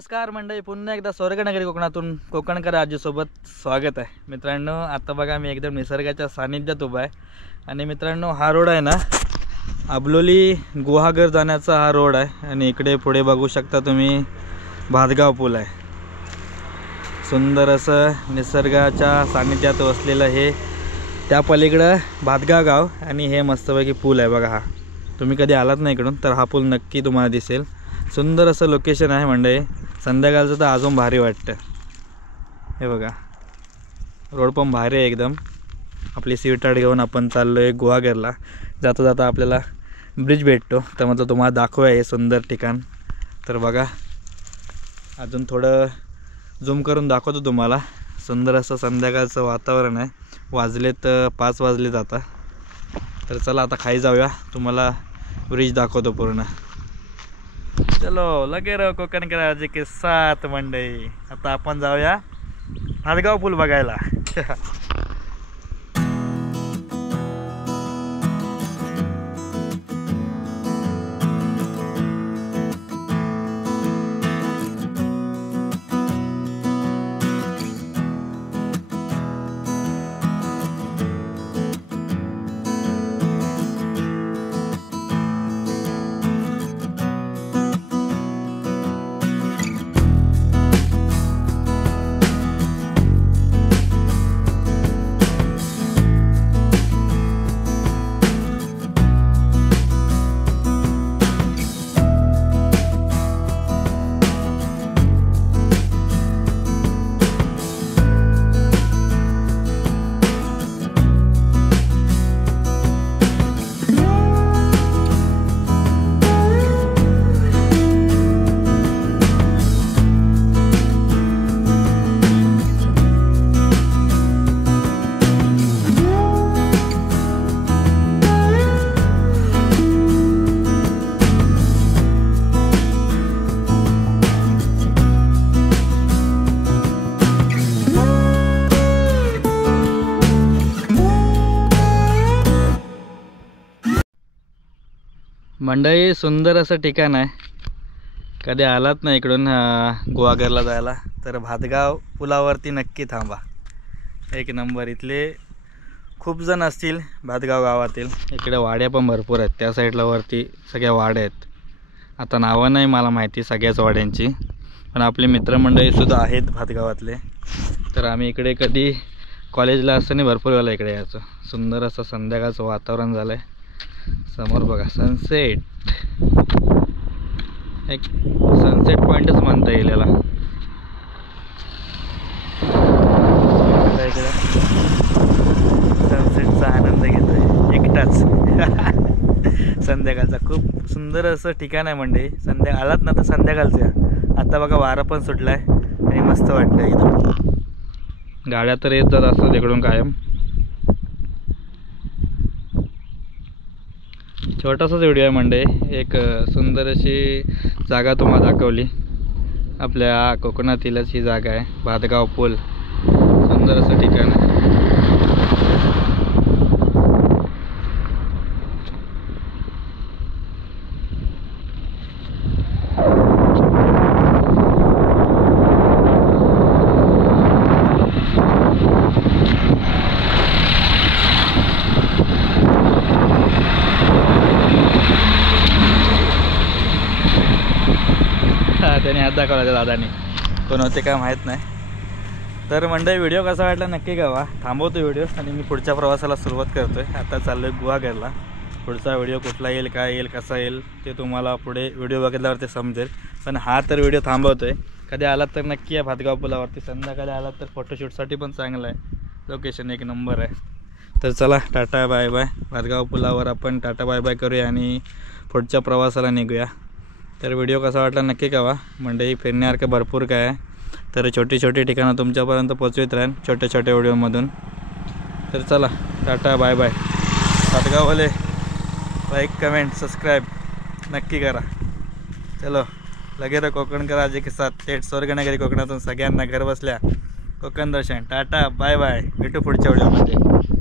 नमस्कार मंडळी, पुन्हा एकदा स्वर्गनगरी कोकणातून कोकणकर राजूसोबत स्वागत आहे. मित्रांनो, आता बघा मी एकदम निसर्गाच्या सानिध्यात उभा आहे. आणि मित्रांनो, हा रोड आहे ना, आबलोली गुहागर जाण्याचा हा रोड आहे. आणि इकडे पुढे बघू शकता तुम्ही भातगाव पूल आहे. सुंदर असं निसर्गाच्या सानिध्यात वसलेलं हे त्या पलीकडं भातगाव गाव आणि हे मस्तपैकी पूल आहे बघा. हा तुम्ही कधी आलात ना इकडून तर हा पूल नक्की तुम्हाला दिसेल. सुंदर असं लोकेशन आहे मंडळी. संध्याकाळचं तर अजून भारी वाटतं. हे बघा, रोड पण भारी आहे एकदम. आपली स्वीटार्ट घेऊन आपण चाललो आहे गुहागरला. जाता जाता आपल्याला ब्रिज भेटतो, तर म्हटलं तुम्हाला दाखवूया हे सुंदर ठिकाण. तर बघा, अजून थोडं झूम करून दाखवतो तुम्हाला. सुंदर असं संध्याकाळचं वातावरण आहे. वाजलेत 5 वाजलेत आता. तर चला आता खाली जाऊया, तुम्हाला ब्रिज दाखवतो पूर्ण. चलो लगे रहो कोकणकर राजे के साथ मंडई. आता आपण जाऊया भातगाव पूल बघायला. मंडई, सुंदर असं ठिकाण आहे. कधी आलात ना इकडून गुहागरला जायला तर भातगाव पुलावरती नक्की थांबा. एक नंबर. इथले खूप जण असतील भातगाव गावातील. इकडे वाड्या पण भरपूर आहेत. त्या साईडला वरती सगळ्या वाड्या आहेत. आता नावं नाही मला माहिती सगळ्याच वाड्यांची, पण आपले मित्रमंडळीसुद्धा आहेत भातगावातले. तर आम्ही इकडे कधी कॉलेजला असताना भरपूर वेळा इकडे यायचो. सुंदर असं संध्याकाळचं वातावरण झालं आहे. समोर बघा सनसेट. एक सनसेट पॉईंटच म्हणता येईल याला. सनसेटचा आनंद घेतोय एकटाच. संध्याकाळचा खूप सुंदर असं ठिकाण आहे म्हणजे. आलात ना तर संध्याकाळचं. आता बघा वारा पण सुटलाय आणि मस्त वाटतं एकदम. गाड्या तर येत जात असतात इकडून कायम. छोटासाच व्हिडिओ आहे म्हणजे. एक सुंदर अशी जागा तुम्हाला दाखवली. आपल्या कोकणातीलच ही जागा आहे भातगाव पूल. सुंदर असं ठिकाण आहे. त्याने हात दाखवला त्या दादाने. कोण होते काय माहीत नाही. तर मंडळी, व्हिडिओ कसा वाटला नक्की कळवा. थांबवतो व्हिडिओ आणि मी पुढच्या प्रवासाला सुरुवात करतोय. आता चाललो आहे गुहागरला. पुढचा व्हिडिओ कुठला येईल, काय येईल, कसा येईल ते तुम्हाला पुढे व्हिडिओ बघितल्यावर ते समजेल. पण हा तर व्हिडिओ थांबवतोय. कधी आलात तर नक्की या भातगाव पुलावरती. संध्याकाळी आलात तर फोटोशूटसाठी पण चांगलं आहे. लोकेशन एक नंबर आहे. तर चला, टाटा बाय बाय. भातगाव पुलावर आपण टाटा बाय बाय करूया आणि पुढच्या प्रवासाला निघूया. तर व्हिडिओ कसा वाटला नक्की कळवा. म्हणजे फिरण्यासारखं भरपूर काय आहे. तर छोटी छोटी ठिकाणं तुमच्यापर्यंत पोचवीत राहीन छोट्या छोट्या व्हिडिओमधून. तर चला, टाटा बाय बाय. भातगाववाले लाईक, कमेंट, सबस्क्राईब नक्की करा. चलो लगे रहो कोकणकर राजे के साथ. थेट स्वर्गनगरी कोकणातून सगळ्यांना घर बसल्या कोकण दर्शन. Tata bye bye. भेटू पुढच्या व्हिडिओमध्ये.